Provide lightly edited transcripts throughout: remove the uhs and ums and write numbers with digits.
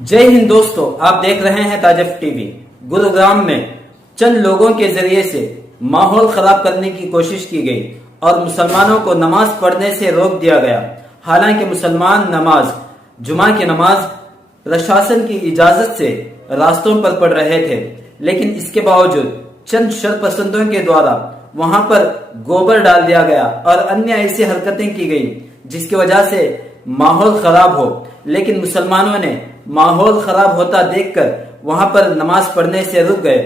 जय हिंद दोस्तों, आप देख रहे हैं ताजफ टीवी। गुरुग्राम में चंद लोगों के जरिए से माहौल खराब करने की कोशिश की गई और मुसलमानों को नमाज पढ़ने से रोक दिया गया। हालांकि मुसलमान नमाज जुमा की नमाज प्रशासन की इजाजत से रास्तों पर पढ़ रहे थे, लेकिन इसके बावजूद चंद शरपसंदों के द्वारा वहां पर गोबर डाल दिया गया और अन्य ऐसी हरकतें की गई जिसकी वजह से माहौल खराब हो। लेकिन मुसलमानों ने माहौल खराब होता देखकर वहां पर नमाज पढ़ने से रुक गए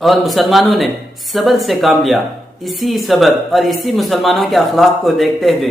और मुसलमानों ने सब्र से काम लिया। इसी सब्र और इसी मुसलमानों के अखलाक को देखते हुए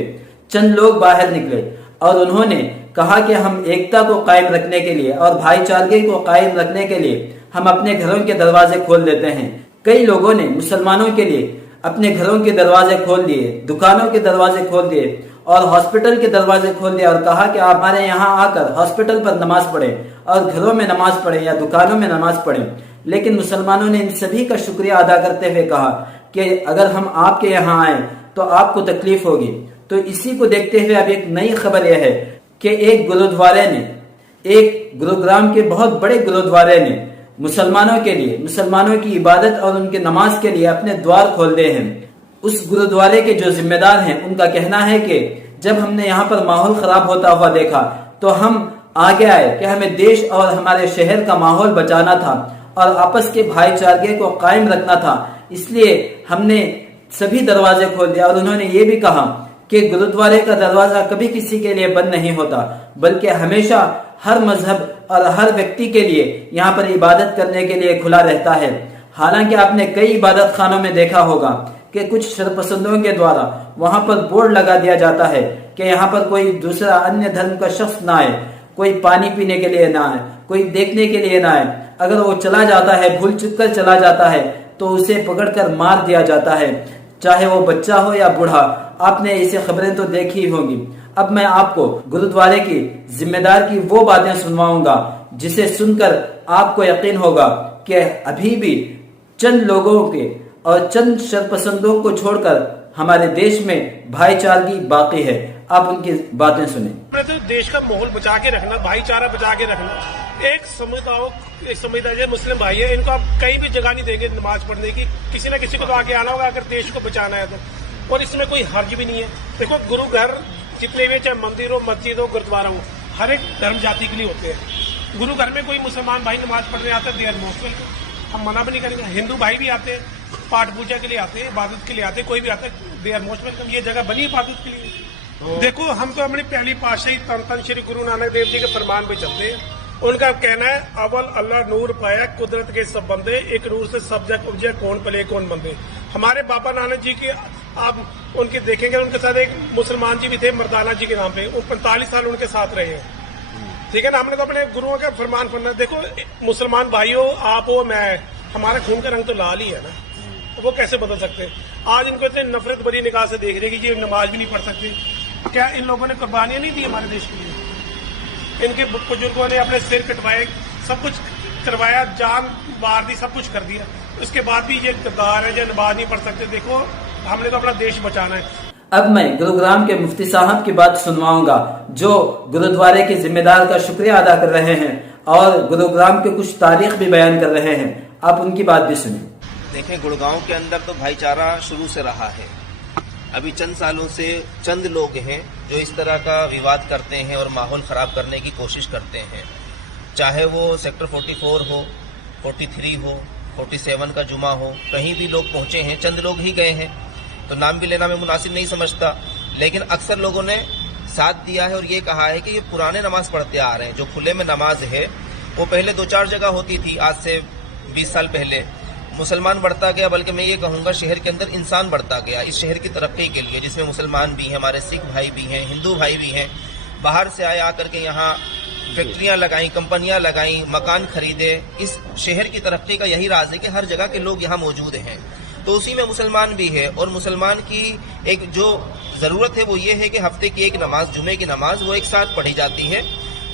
चंद लोग बाहर निकले और उन्होंने कहा कि हम एकता को कायम रखने के लिए और भाईचारे को कायम रखने के लिए हम अपने घरों के दरवाजे खोल देते हैं। कई लोगों ने मुसलमानों के लिए अपने घरों के दरवाजे खोल दिए, दुकानों के दरवाजे खोल दिए और हॉस्पिटल के दरवाजे खोल दिया और कहा कि आप हमारे यहाँ आकर हॉस्पिटल पर नमाज पढ़ें और घरों में नमाज पढ़ें या दुकानों में नमाज पढ़ें। लेकिन मुसलमानों ने इन सभी का शुक्रिया अदा करते हुए कहा कि अगर हम आपके यहाँ आए तो आपको तकलीफ होगी। तो इसी को देखते हुए अब एक नई खबर यह है कि एक गुरुद्वारे ने, एक गुरुग्राम के बहुत बड़े गुरुद्वारे ने मुसलमानों के लिए, मुसलमानों की इबादत और उनके नमाज के लिए अपने द्वार खोल दिए हैं। उस गुरुद्वारे के जो जिम्मेदार हैं उनका कहना है कि जब हमने यहाँ पर माहौल खराब होता हुआ देखा तो हम आगे आए कि हमें देश और हमारे शहर का माहौल बचाना था और आपस के भाईचारे को कायम रखना था, इसलिए हमने सभी दरवाजे खोल दिया। और उन्होंने ये भी कहा कि गुरुद्वारे का दरवाजा कभी किसी के लिए बंद नहीं होता, बल्कि हमेशा हर मजहब और हर व्यक्ति के लिए यहाँ पर इबादत करने के लिए खुला रहता है। हालांकि आपने कई इबादत खानों में देखा होगा कि कुछ शरपसंदों के द्वारा वहां पर बोर्ड लगा दिया जाता है कि यहाँ पर कोई दूसरा अन्य धर्म का शख्स ना आए, कोई पानी पीने के लिए ना आए, कोई देखने के लिए ना आए। अगर वो चला जाता है, भूल चुक कर चला जाता है तो उसे पकड़कर मार दिया जाता है, चाहे वो बच्चा हो या बूढ़ा। आपने ऐसी खबरें तो देखी ही होंगी। अब मैं आपको गुरुद्वारे की जिम्मेदार की वो बातें सुनवाऊंगा जिसे सुनकर आपको यकीन होगा कि अभी भी चंद लोगों के और चंद शरपसंदों को छोड़कर हमारे देश में भाईचारगी बाकी है। आप उनकी बातें सुने। तो देश का माहौल बचा के रखना, भाईचारा बचा के रखना। एक समुदाय जो मुस्लिम भाई है, इनको आप कहीं भी जगह नहीं देंगे नमाज पढ़ने की। किसी न किसी को तो आगे आना होगा अगर देश को बचाना है तो। और इसमें कोई हर्ज भी नहीं है। देखो, गुरु घर जितने भी, चाहे मंदिर हो, मस्जिद हो, गुरुद्वारा हो, हर एक धर्म जाति के लिए होते हैं। गुरु घर में कोई मुसलमान भाई नमाज पढ़ने आता है, दे आर मोस्ट वेलकम, हम मना भी नहीं करेंगे। हिंदू भाई भी आते हैं, पाठ पूजा के लिए आते हैं, इबादत के लिए आते हैं, कोई भी आता है, दे आर मोस्ट वेलकम। ये जगह बनी है इबादत के लिए। देखो, हम तो अपनी पहली पातशाही तन श्री गुरु नानक देव जी के फरमान पे चलते हैं। उनका कहना है, अव्वल अल्लाह नूर पाया कुदरत के सब बंदे, एक नूर से सब जग उपजे, कौन पले कौन बंदे। हमारे बाबा नानक जी के आप उनके देखेंगे, उनके साथ एक मुसलमान जी भी थे मर्दाना जी के नाम पे, वो 45 साल उनके साथ रहे हैं। ठीक है ना। हमने तो अपने गुरुओं का फरमान पढ़ना। देखो, मुसलमान भाइयों, आप हो, मैं, हमारा खून का रंग तो लाल ही है ना, वो कैसे बदल सकते हैं। आज इनको इतने नफरत भरी निगाह से देख रहे कि ये नमाज भी नहीं पढ़ सकते। क्या इन लोगों ने कुर्बानियां नहीं दी हमारे देश के लिए? इनके बुजुर्गों ने अपने सिर कटवाए, सब कुछ करवाया, जान मार दी, सब कुछ कर दिया। उसके बाद भी ये किरदार है जो नमाज नहीं पढ़ सकते। देखो, हमने तो अपना देश बचाना है। अब मैं गुरुग्राम के मुफ्ती साहब की बात सुनवाऊंगा जो गुरुद्वारे के जिम्मेदार का शुक्रिया अदा कर रहे हैं और गुरुग्राम के कुछ तारीख भी बयान कर रहे हैं। आप उनकी बात भी सुनिए। देखें, गुड़गांव के अंदर तो भाईचारा शुरू से रहा है। अभी चंद सालों से चंद लोग हैं जो इस तरह का विवाद करते हैं और माहौल खराब करने की कोशिश करते हैं। चाहे वो सेक्टर 44 हो, 43 हो, 47 का जुमा हो, कहीं भी लोग पहुंचे हैं। चंद लोग ही गए हैं तो नाम भी लेना मैं मुनासिब नहीं समझता, लेकिन अक्सर लोगों ने साथ दिया है और ये कहा है कि ये पुराने नमाज पढ़ते आ रहे हैं। जो खुले में नमाज है वो पहले 2-4 जगह होती थी, आज से 20 साल पहले। मुसलमान बढ़ता गया, बल्कि मैं ये कहूँगा शहर के अंदर इंसान बढ़ता गया इस शहर की तरक्की के लिए, जिसमें मुसलमान भी हैं, हमारे सिख भाई भी हैं, हिंदू भाई भी हैं। बाहर से आए आकर के यहाँ फैक्ट्रियाँ लगाई, कंपनियाँ लगाई, मकान खरीदे। इस शहर की तरक्की का यही राज है कि हर जगह के लोग यहाँ मौजूद हैं। तो उसी में मुसलमान भी है और मुसलमान की एक जो ज़रूरत है वो ये है कि हफ्ते की एक नमाज, जुमे की नमाज, वो एक साथ पढ़ी जाती है।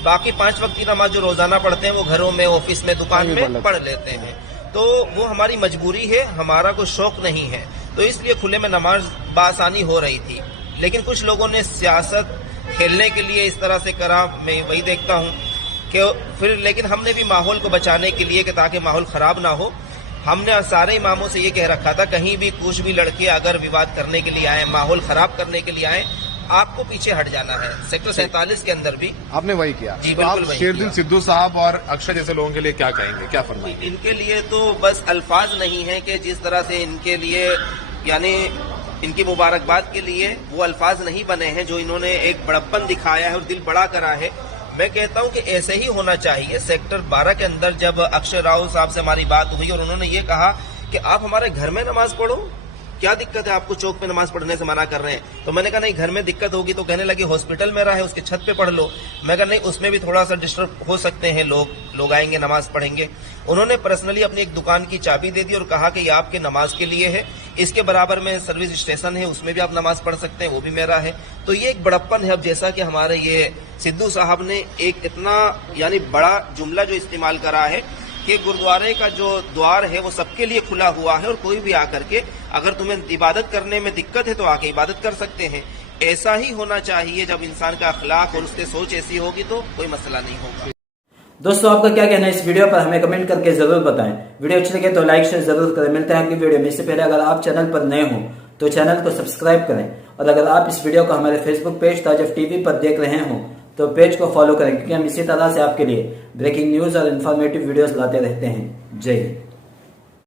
बाकी 5 वक्त की नमाज जो रोज़ाना पढ़ते हैं वो घरों में, ऑफिस में, दुकान में पढ़ लेते हैं। तो वो हमारी मजबूरी है, हमारा कोई शौक नहीं है। तो इसलिए खुले में नमाज बासानी हो रही थी। लेकिन कुछ लोगों ने सियासत खेलने के लिए इस तरह से करा। मैं वही देखता हूँ کہ پھر لیکن ہم نے بھی ماحول کو بچانے کے لیے کہ تاکہ ماحول خراب نہ ہو، ہم نے سارے اماموں سے یہ کہہ رکھا تھا کہیں بھی کچھ بھی لڑکے اگر وواد کرنے کے لیے آئیں، ماحول خراب کرنے کے لیے آئیں، آپ کو پیچھے ہٹ جانا ہے۔ سیکٹر 47 کے اندر بھی آپ نے وہی کیا۔ جی تو آپ بالکل وہی شیردل کیا۔ سدھو صاحب اور اکشے جیسے لوگوں کے لیے کیا کہیں گے، کیا فرمائیں گے؟ ان کے لیے تو بس الفاظ نہیں ہیں کہ جس طرح سے ان کے لیے یعنی ان کی مبارکباد کے لیے وہ الفاظ نہیں بنے ہیں جو انہوں نے ایک بڑپن دکھایا ہے اور دل بڑا کرا ہے۔ میں کہتا ہوں کہ ایسے ہی ہونا چاہیے۔ سیکٹر 12 کے اندر جب اکشے راؤ صاحب سے ہماری بات ہوئی اور انہوں نے یہ کہا کہ آپ ہمارے گھر میں نماز پڑھو، کیا دقت ہے آپ کو چوک پہ نماز پڑھنے سے منع کر رہے ہیں؟ تو میں نے کہا نہیں گھر میں دقت ہوگی تو کہنے لگے ہاسپٹل میں رہے اس کے چھت پہ پڑھ لو۔ میں کہا نہیں اس میں بھی تھوڑا سا ڈسٹرب ہو سکتے ہیں، لوگ آئیں گے نماز پڑھیں گے۔ انہوں نے پرسنلی اپنی ایک دکان کی چابی دے دی اور کہا کہ یہ آپ کے نماز کے لیے ہے، اس کے برابر میں سروس اسٹیشن ہے اس میں بھی آپ نماز پڑھ سکتے ہیں، وہ بھی میرا ہے۔ تو یہ ایک بڑپن ہے۔ اب جیسا کہ ہمارے یہ سدھو صاحب نے ایک اتنا یعنی بڑا جملہ جو استعمال کرا ہے کہ گرودوارے کا جو دوار ہے وہ سب کے لیے کھلا ہوا ہے اور کوئی بھی آ کر کے اگر تمہیں عبادت کرنے میں دقت ہے تو آ کے عبادت کر سکتے ہیں۔ ایسا ہی ہونا چاہیے، جب انسان کا اخلاق اور اس کی سوچ ایسی ہوگی تو کوئی مسئلہ نہیں ہوگا۔ دوستو آپ کا کیا کہنا ہے اس ویڈیو پر ہمیں کمنٹ کر کے ضرور بتائیں۔ ویڈیو اچھی لگے تو لائک شیئر ضرور کریں۔ ملتے ہیں اگلی ویڈیو میں۔ اس سے پہلے اگر آپ چینل پر نئے ہوں تو چینل کو سبسکرائب کریں، اور اگر آپ اس ویڈیو کو ہمارے Facebook page Taj of T V پر دیکھ رہے ہوں تو پیج کو فالو کریں، کیونکہ ہم اسی طرح سے آپ کے لیے بریکنگ نیوز اور انفارمیٹیو ویڈیوز لاتے رہتے ہیں۔ جے ہند۔